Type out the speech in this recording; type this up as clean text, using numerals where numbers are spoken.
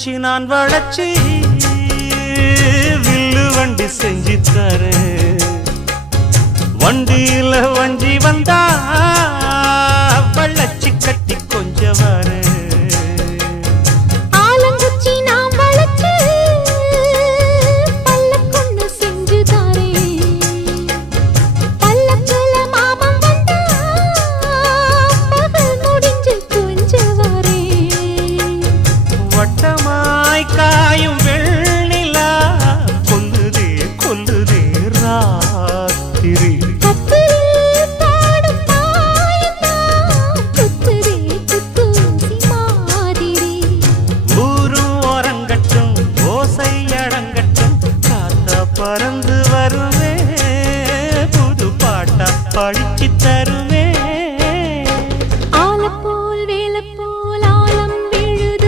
வச்சு நான் வளச்சி வில்லு வண்டி செஞ்சு தரேன். வண்டியில வஞ்சி வந்தா வளச்சி கட்டி கொஞ்சம்